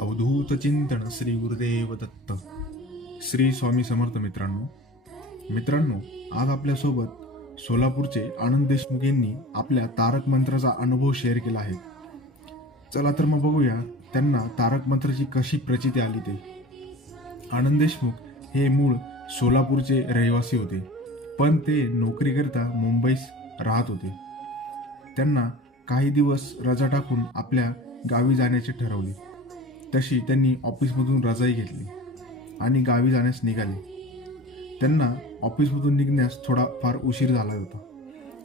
अवधूत चिंतन श्री गुरुदेव दत्त. श्री स्वामी समर्थ मित्रांनो मित्रांनो आज आपल्यासोबत सोलापूरचे आनंद देशमुख यांनी आपल्या तारक मंत्राचा अनुभव शेअर केला आहे. चला तर मग बघूया त्यांना तारक मंत्राची कशी प्रचिती आली ते. आनंद देशमुख हे मूळ सोलापूरचे रहिवासी होते पण ते नोकरीकरिता मुंबईस राहत होते. त्यांना काही दिवस रजा टाकून आपल्या गावी जाण्याचे ठरवले. तशी त्यांनी ऑफिसमधून रजाई घेतली आणि गावी जाण्यास निघाले. त्यांना ऑफिसमधून निघण्यास थोडा फार उशीर झाला होता.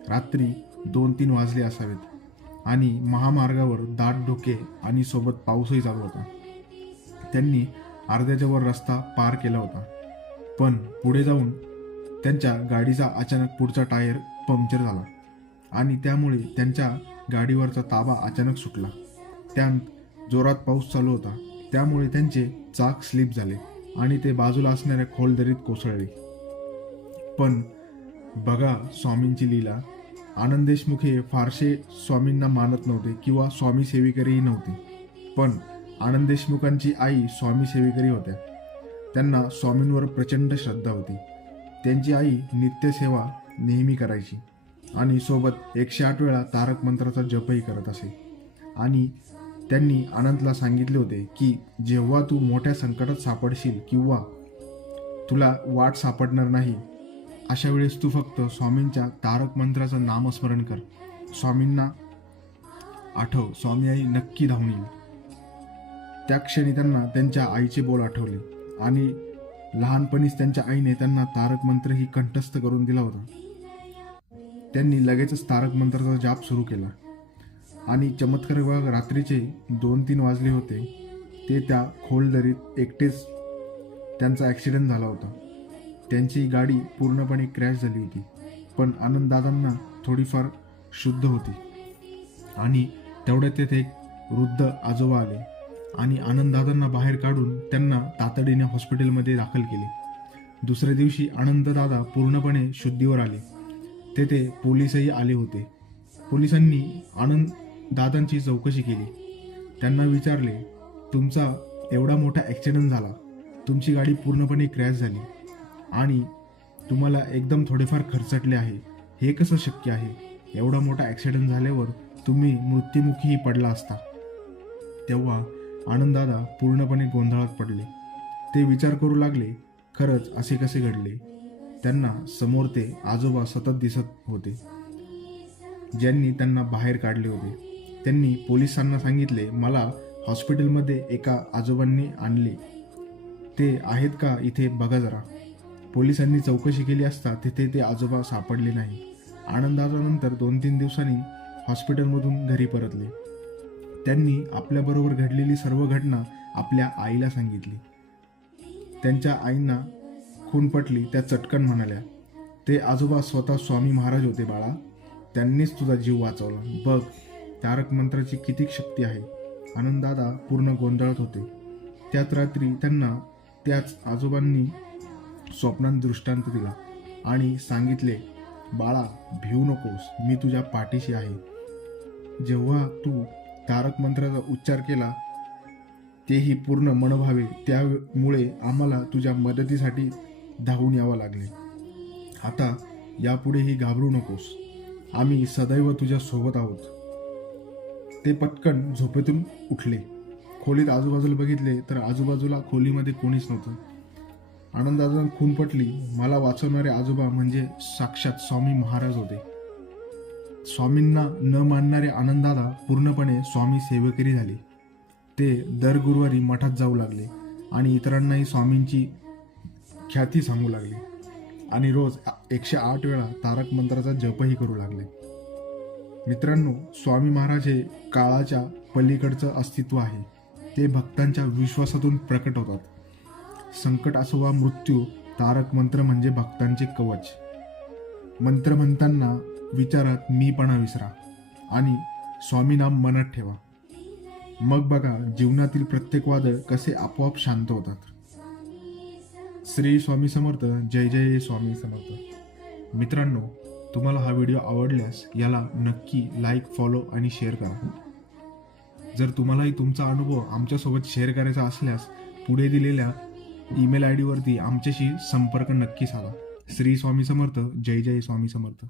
रात्री दोन तीन वाजले असावेत आणि महामार्गावर दाट डोके आणि सोबत पाऊसही चालू होता. त्यांनी अर्ध्याच्या वर रस्ता पार केला होता. पण पुढे जाऊन त्यांच्या गाडीचा अचानक पुढचा टायर पंक्चर झाला आणि त्यामुळे त्यांच्या गाडीवरचा ताबा अचानक सुटला. त्यात जोरात पाऊस चालू होता. त्यामुळे त्यांचे चाक स्लिप झाले आणि ते बाजूला असणाऱ्या खोल दरीत कोसळले. पण बघा स्वामींची लीला. आनंद देशमुख हे फारसे स्वामींना मानत नव्हते किंवा स्वामी सेविकरीही नव्हते. पण आनंद देशमुखांची आई स्वामी सेविकरी होत्या. त्यांना स्वामींवर प्रचंड श्रद्धा होती. त्यांची आई नित्यसेवा नेहमी करायची आणि सोबत एकशे आठ वेळा तारक मंत्राचा जपही करत असे. आणि त्यांनी आनंदला सांगितले होते की जेव्हा तू मोठ्या संकटात सापडशील किंवा तुला वाट सापडणार नाही अशा वेळेस तू फक्त स्वामींच्या तारक मंत्राचं नामस्मरण कर. स्वामींना आठव स्वामी आई नक्की धावून येईल. त्या क्षणी त्यांना त्यांच्या आईचे बोल आठवले आणि लहानपणीच त्यांच्या आईने त्यांना तारक मंत्र ही कंठस्थ करून दिला होता. त्यांनी लगेचच तारक मंत्राचा जाप सुरू केला. आणि चमत्कार रात्रीचे दोन तीन वाजले होते. ते त्या खोल दरीत एकटेच त्यांचा ॲक्सिडेंट झाला होता. त्यांची गाडी पूर्णपणे क्रॅश झाली होती पण आनंददादांना थोडीफार शुद्ध होती. आणि तेवढ्यात तेथे एक वृद्ध आजोबा आले आणि आनंददादांना बाहेर काढून त्यांना तातडीने हॉस्पिटलमध्ये दाखल केले. दुसऱ्या दिवशी आनंददादा पूर्णपणे शुद्धीवर आले. तेथे पोलीसही आले होते. पोलिसांनी आनंद दादांची चौकशी केली. त्यांना विचारले तुमचा एवढा मोठा ॲक्सिडेंट झाला. तुमची गाडी पूर्णपणे क्रॅश झाली. आणि तुम्हाला एकदम थोडेफार खर्चटले आहे. हे कसं शक्य आहे? एवढा मोठा ॲक्सिडेंट झाल्यावर तुम्ही मृत्युमुखीही पडला असता. तेव्हा आनंददादा पूर्णपणे गोंधळात पडले. ते विचार करू लागले खरंच असे कसे घडले? त्यांना समोर ते आजोबा सतत दिसत होते ज्यांनी त्यांना बाहेर काढले होते. त्यांनी पोलिसांना सांगितले मला हॉस्पिटलमध्ये एका आजोबांनी आणले. ते आहेत का इथे? बघा जरा. पोलिसांनी चौकशी केली असता तिथे ते आजोबा सापडले नाही आनंदानंतर दोन तीन दिवसांनी हॉस्पिटलमधून घरी परतले. त्यांनी आपल्याबरोबर घडलेली सर्व घटना आपल्या आईला सांगितली. त्यांच्या आईंना खून पटली त्या चटकन म्हणाल्या ते आजोबा स्वतः स्वामी महाराज होते बाळा. त्यांनीच तुझा जीव वाचवला. बघ तारक मंत्राची किती शक्ती आहे? आनंददादा पूर्ण गोंधळत होते. त्याच रात्री त्यांना त्याच आजोबांनी स्वप्नात दृष्टांत दिला आणि सांगितले बाळा भिवू नकोस मी तुझ्या पाठीशी आहे. जेव्हा तू तारक मंत्राचा उच्चार केला तेही पूर्ण मनभावे त्यामुळे आम्हाला तुझ्या मदतीसाठी धावून यावं लागले. आता यापुढेही घाबरू नकोस. आम्ही सदैव तुझ्या सोबत आहोत. ते पटकन झोपेतून उठले. खोलीत आजूबाजूला बघितले तर आजूबाजूला खोलीमध्ये कोणीच नव्हतं. आनंदाजून खून पटली. मला वाचवणारे आजोबा म्हणजे साक्षात स्वामी महाराज होते. स्वामींना न मानणारे आनंददादा पूर्णपणे स्वामी सेवकरी झाले. ते दर गुरुवारी मठात जाऊ लागले आणि इतरांनाही स्वामींची ख्याती सांगू लागली. आणि रोज एकशे आठ वेळा तारक मंत्राचा जपही करू लागले. मित्रांनो स्वामी महाराज हे काळाच्या पलीकडचं अस्तित्व आहे. ते भक्तांच्या विश्वासातून प्रकट होतात. संकट असो वा मृत्यू तारक मंत्र म्हणजे भक्तांचे कवच. मंत्र म्हणताना विचारात मीपणा विसरा आणि स्वामी नाम मनात ठेवा. मग बघा जीवनातील प्रत्येक वादळ कसे आपोआप शांत होतात. श्री स्वामी समर्थ जय जय स्वामी समर्थ. मित्रांनो तुम्हाला हा व्हिडिओ आवडल्यास याला नक्की लाईक फॉलो आणि शेअर करा. जर तुम्हालाही तुमचा अनुभव आमच्यासोबत शेअर करायचा असल्यास पुढे दिलेल्या ईमेल आय डीवरती आमच्याशी संपर्क नक्की साधा. श्री स्वामी समर्थ जय जय स्वामी समर्थ.